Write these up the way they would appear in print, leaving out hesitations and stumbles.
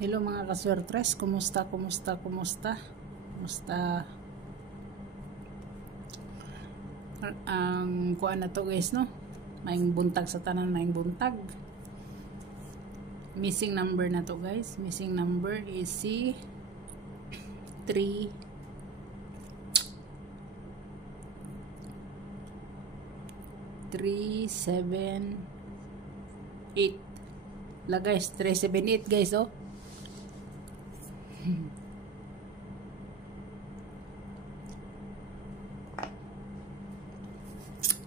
Hello mga kaswertres, kumusta? Kumusta? Ang kuan na to guys, no? Maing buntag sa tanan, maing buntag. Missing number na to guys. Missing number is si 3 7 8 la guys, 378 guys, oh.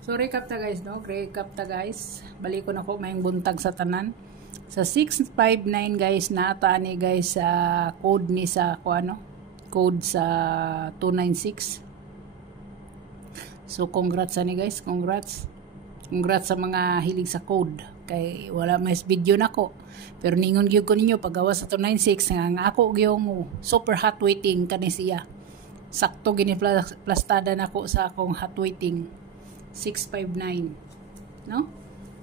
So recap ta guys, no? Recap ta guys. Balik ko na ko maing buntag sa tanan. Sa 659 guys, naata ni guys sa code ni sa ano? Code sa 296. So congrats ani guys, congrats. Congrats sa mga hilig sa code. Kay wala mais video nako. Pero ningon gyud ko ninyo paggawa sa 296 nga ako gyung super hot waiting kani siya. Sakto gini plastada nako sa akong hot waiting 659, no?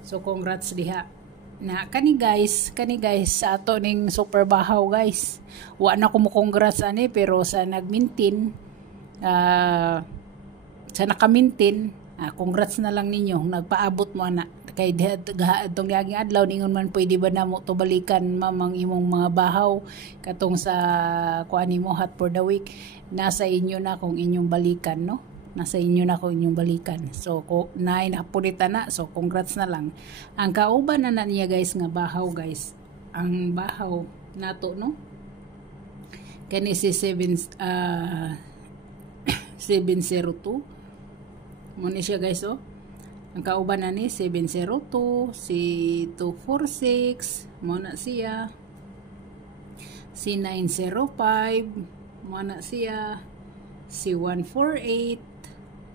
So congrats diha. Na kani guys sa ato ning super bahaw guys. Wa na ko mo congrats ani pero sa nag-maintain sa naka-maintain, congrats na lang ninyo nagpaabot mo ana. Kay atong laging adlaw ningon man pwede ba na mo to balikan mamang imong mga bahaw katong sa kuan nimo hot for the week, nasa inyo na kung inyong balikan, no? Nasa inyo na kung inyong balikan. So napunita na, so congrats na lang. Ang kauban na niya guys nga bahaw guys, ang bahaw nato, no? Kani si 702 mo ni siya guys, oh. Ang kauban na ni 702, si 246 mo na siya, si 905 mo na siya, si 148,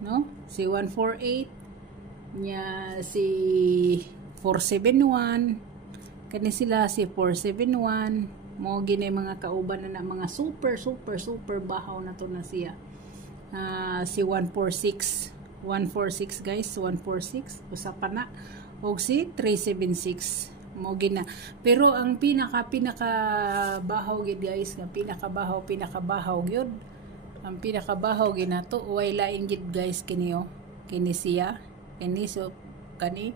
no? Si 148 nya, si 471 kani sila, si 471 mo gini mga kauban na mga super bahaw na to na siya. Si 146 guys, 146 usapan na, og si 376 mo gina. Pero ang pinaka bahaw gid guys, nga pinaka bahaw gyud, ang pinaka bahaw ginato way lain gid guys kini, oh. Kini siya, kini, so kani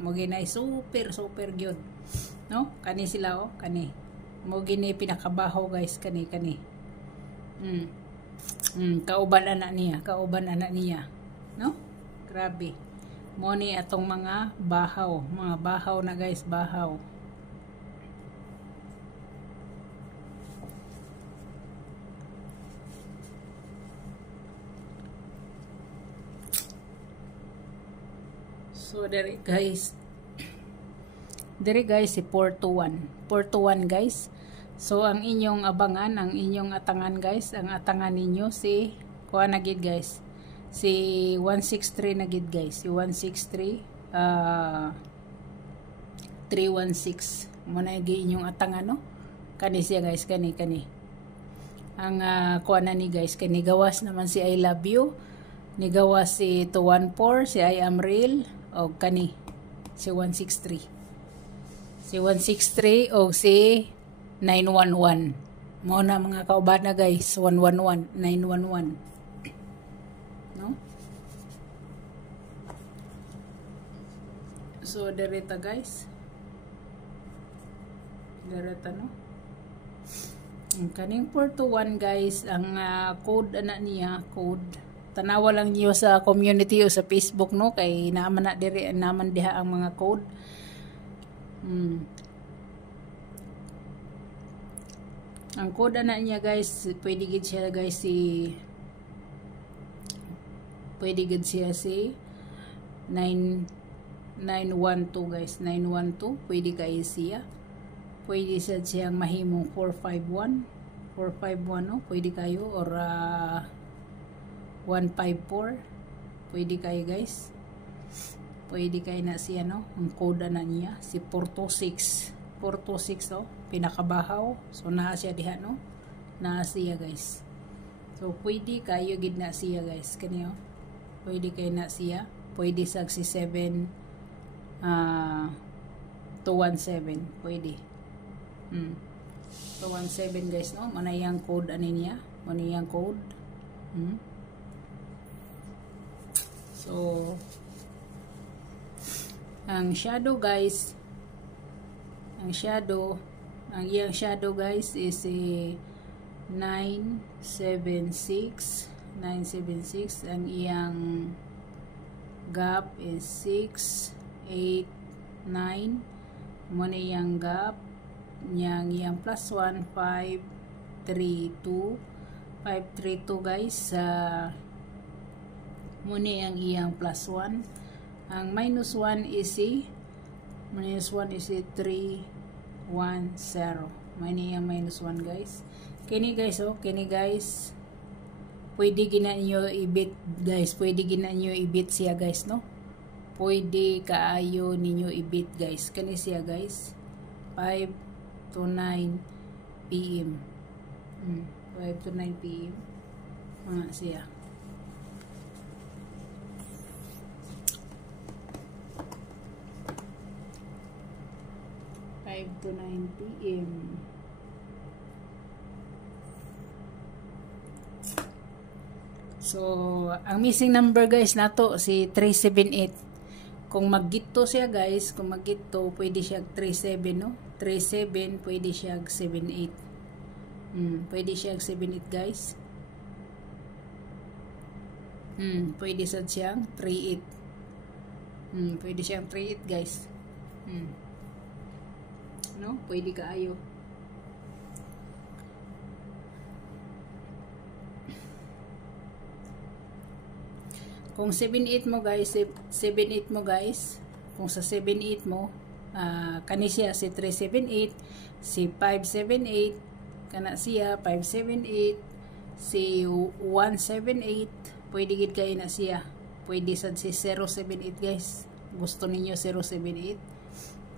mo ginay super gyud, no? Kani sila, oh, kani mo gini pinaka bahaw guys, kani kauban anak niya, no? Grabe mo ni atong mga bahaw na guys, bahaw. So dere guys si 421 guys. So ang inyong abangan, ang inyong atangan guys, ang atangan ninyo si kuha na gid guys, si 163 na gid guys, si 163 316 mo na gid inyong atangan, no? Kani siya guys, kani ang kuha na ni guys, kani gawas naman si I love you, ni gawas si 214 si I am real, o kani si 163 o si 911 mo na mga kauban na guys, 111 911, no? So dereta guys, no? Ang kaning 421 guys, ang code ana niya, code tanawa lang niyo sa community o sa Facebook, no? Kay naman diha ang mga code. Ang code na niya guys, pwede gid siya guys si 912 guys, 912 pwede kayo siya. Pwede siyang mahimong 451, no? Pwede kayo, or 154 pwede kayo guys, pwede kayo na siya, no? Ang code na niya si 426, oh, pinakabahaw. So naa siya diha, no? Naa siya guys. So pwede kayo gid na siya guys, kaniyo, pwede kayo na siya, pwede si 7 217, pwede. So 17 guys, no? Mana yang code ani niya? Mana yang code? So ang shadow guys, ang iyang shadow guys is 976. Ang iyang gap is 689. Muna iyang gap iyang plus 1 532 guys. Muna iyang plus 1. Ang minus 1 is 310. Muna iyang minus 1 guys. Kini guys, kini guys, pwede gina niyo i-beat guys, pwede gina niyo i-beat siya guys, no? Pwede kaayo ninyo i-beat guys. Kani siya guys, 5 to 9 PM. 5 to 9 PM mga siya. To 9 PM. So, ang missing number guys nato si 378. Kung maggito siya guys, kung maggito, pwede siya 37, no? 37, pwede siya 78. Pwede siya 78 guys. Pwede siyang 38. Pwede siyang 38 guys. No? Pwede kaayo. Kung 78 mo guys, 78 mo guys, kung sa 78 mo, kani siya si 378, si 578, kana siya 578, si 178, pwede gid kay na siya. Pwede sad si 078 guys. Gusto ninyo 078?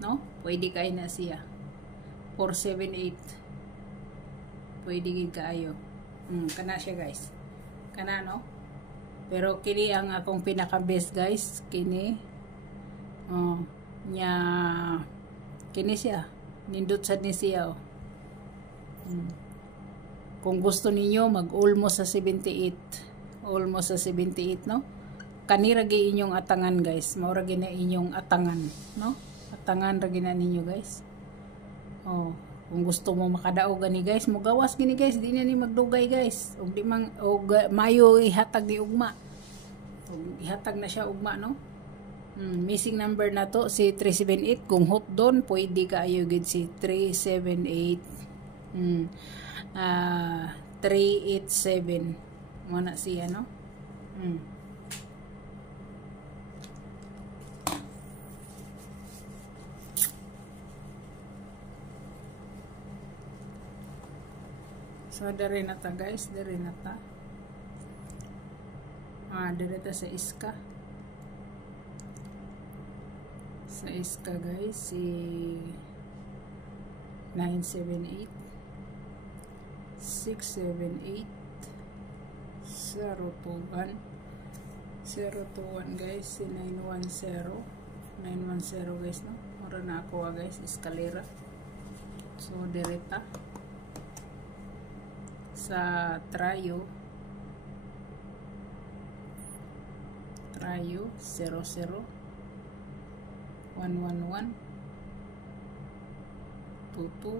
No? Pwede kay na siya. 478. Pwede gid kaayo. Kana siya guys. Kana no? Pero kini ang akong pinaka best guys, kini kini siya. Nindot sad ni siya. Kung gusto ninyo mag almost sa 78. Almost sa 78, no? Kanira gi inyong atangan guys. Mao ra gi na inyong atangan, no? Atangan ra gi na ninyo guys. Kung gusto mo makadaog gani guys, mo gawas gini guys, di na ni magdugay guys. Og di mang mayo ihatag ni ugma. Og ihatag na siya ugma, no? Missing number na to si 378. Kung hot doon, pwede kaayo gid si 378. 387. Mo na siya, no? So, dari na ta guys, dari na ta. Dari ta sa iska. Sa iska guys, si 978, 678, 021, 021 guys, si 910, 910 guys, no? Mura na ako guys, eskalera. So, direta. Sa trayo 00 111 22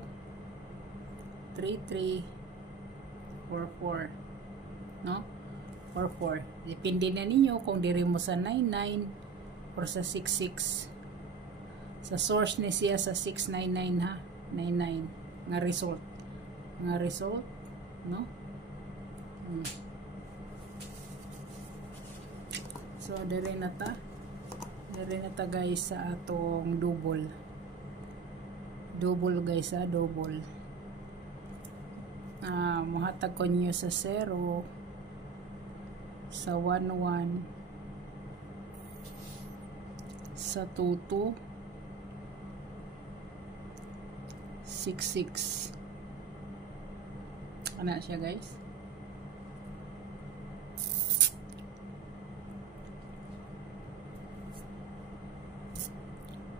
33 44, no? 44. Depende na ninyo kung diri mo sa 99 or sa 66. Sa source ni siya sa 699 ha, 99 nga result. No? So, dire na ta guys sa atong double guys ha, double. Muhatag ko nyo sa 0, sa 11, sa 22, 66. Ano siya guys?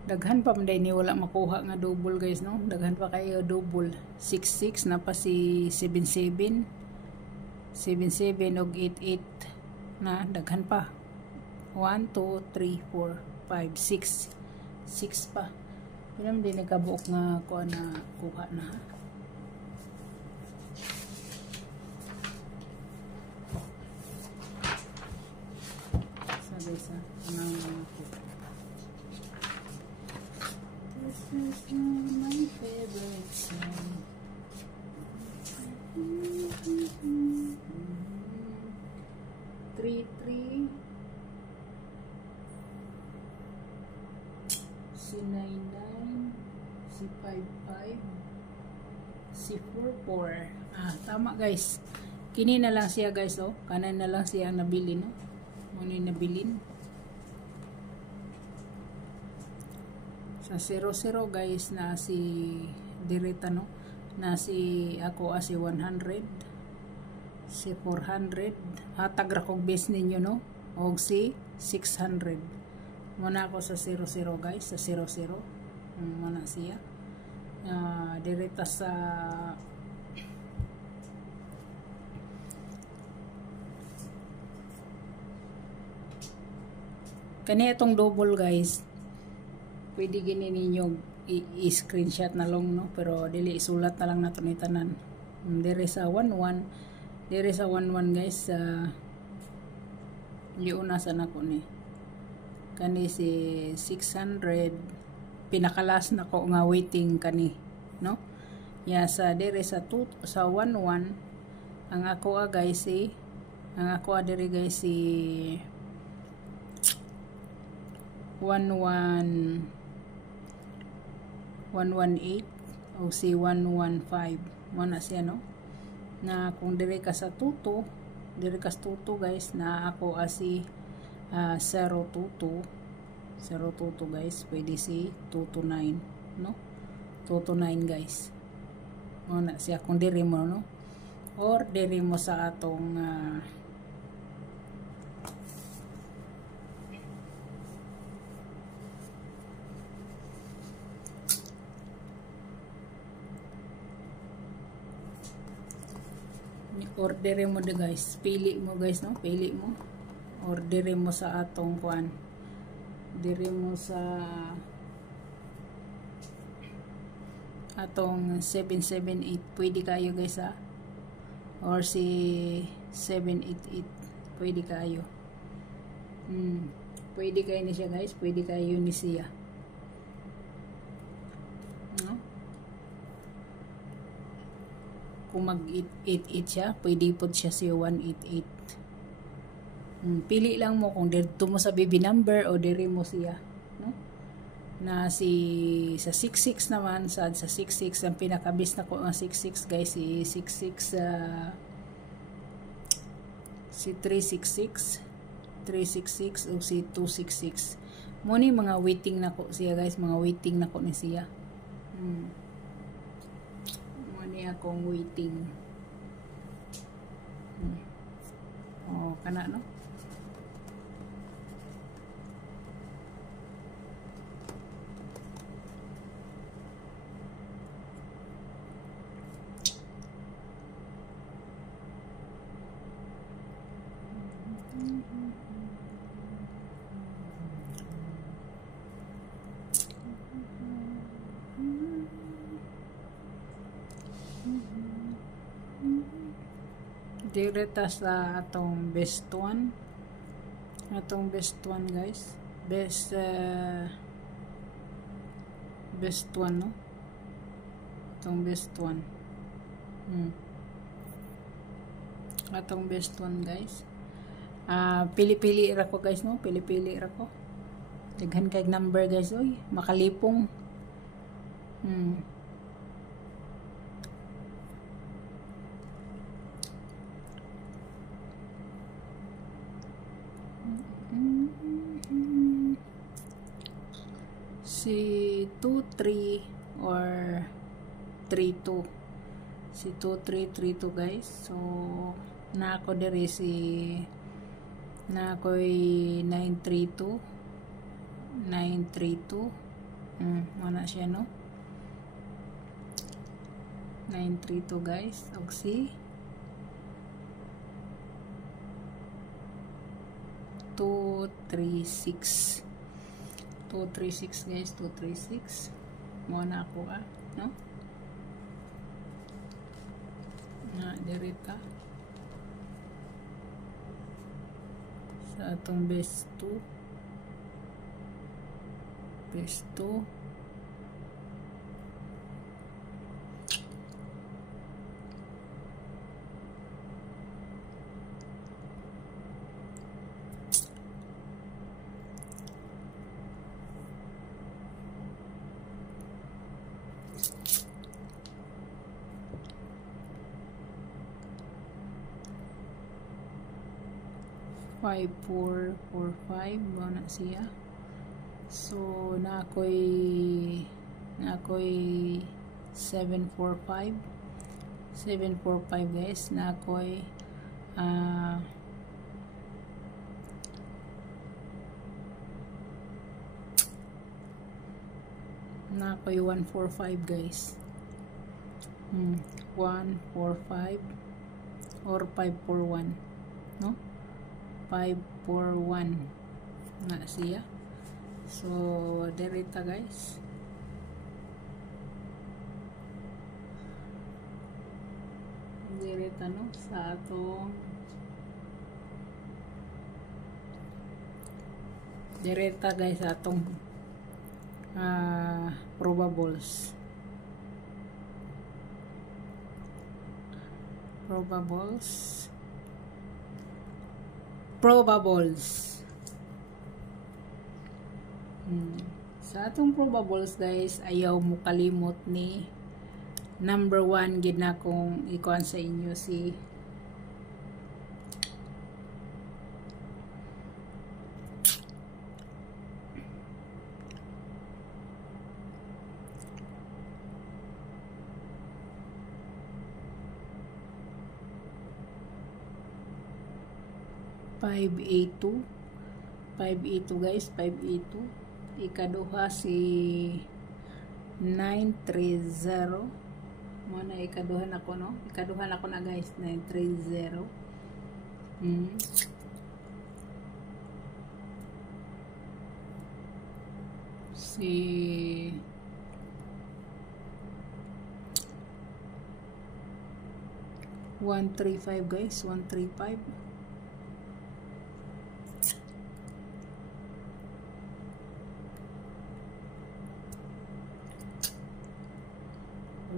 Daghan pa man ni wala makuha nga double guys, no? Daghan pa kayo double. 66 na pa si 77. 77 og 88 na daghan pa. 1 2 3 4 5 6. 6 pa. Pero hindi nagkabuok nga ko na kuha na ha. Sabi sa this is my favorite song. 3 si 99 si 55 si 44. Tama guys, kini na lang siya guys, oh kanan na lang siya ang nabili, no? Muna yung nabilin sa 00 guys, na si direta, no? Na si ako si 100 si 400 hatag ra kog base ninyo, no? Og si 600 muna ako sa 00 guys, sa 00 muna siya direta sa kani itong double guys, pwede gini ninyo i-screenshot na lang, no? Pero dili isulat na lang nato ni tanan. Dire sa 11 guys, liuna sa nako ni kani si 600 pinakalas na ko nga waiting kani, no? Ya sa dire sa 11 ang ako guys ang ako dire guys si 118 o si 115 mo na siya, no? Na kung dire ka sa tuto guys, na ako si 022 guys, pwede si 229, no? 229 guys mo na siya kung dire mo, no? Or dire mo sa atong order mo de guys, pili mo guys, no? Pili mo, order mo sa atong kuan, dire mo sa atong 778, pwede kayo guys ha, or si 788 pwede kayo. Pwede kayo ni siya guys, pwede kayo ni siya, no? Kung mag 888 siya, pwede po siya si 188. Pili lang mo kung dito mo sa baby number o dire mo siya, no? Na si sa 66 naman, sa 66 ang pinakabis na ko ang 66 guys, si 66 si 366 o si 266. Muna mga waiting na ko siya guys, mga waiting na ko ni siya. Akong waiting. Kana, no? Direta sa atong best one guys, best one, no? Atong best one, atong best one guys. Pili-pili ra ko guys, no? Pili-pili ra ko, daghan kay number guys, oy makalipong. Si 23 or 32, si 2332 guys. So na ako diri si na ako'y 932 Mana siya, no? 932 guys. Oxy. 236. 236 guys. 236. Muna ako no? Dirita. Sa atong best 2. Best 2. 5445 na siya. So na ako'y 745 guys. Na ako'y na ako'y 145 guys. 145 or 541, no? 541 na siya. So dirita guys. Dirita, no, sa atong dirita guys, sa atong probables. Sa atong probables guys, ayaw mo kalimot ni number 1 gid na kong ikuan sa inyo si /582 guys. 582. Ikaduha si 930. Muna ikaduha na ko, no? Ikaduha na ko na guys. 930. Si 135 guys. 135.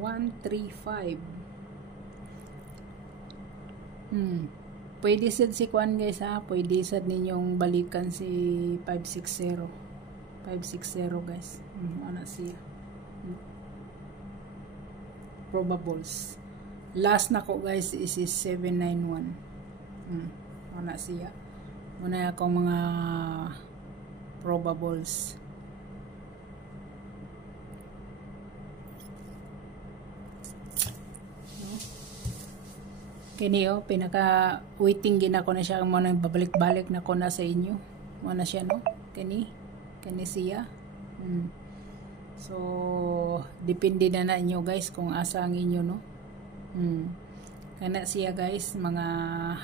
135. Pwede sad si Kwan guys pwede sad ninyong balikan si 560 guys. Ano siya, probables. Last na ko guys is 791. Ano siya, muna akong mga probables. Kini pinaka waiting gina ko na siya, mo nang babalik-balik na ko na sa inyo. Mo na siya, no? Kani siya. So depende na inyo guys kung asa ang inyo, no? Kana siya guys, mga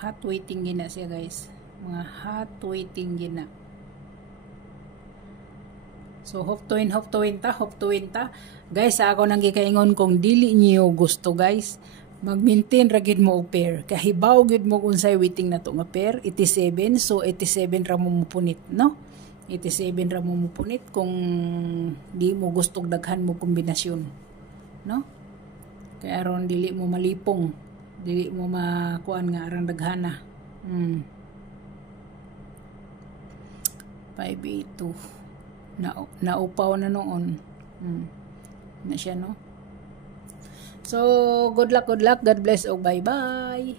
hot waiting gina siya guys. Mga hot waiting gina. So hope to win ta. Guys, ako nang gikaingon kung dili niyo gusto guys, mag-maintain ra gid mo og pair. Kahibaw gid mo unsay waiting na to nga pair, 87. So 87 ra mo mupunit, no? 87 ra mo mupunit kung di mo gusto daghan mo kombinasyon, no? Kaya aron dili mo malipong, dili mo makuan nga arang daghana. 582 naupaw na noon. Na siya, no? So, good luck, God bless, bye-bye.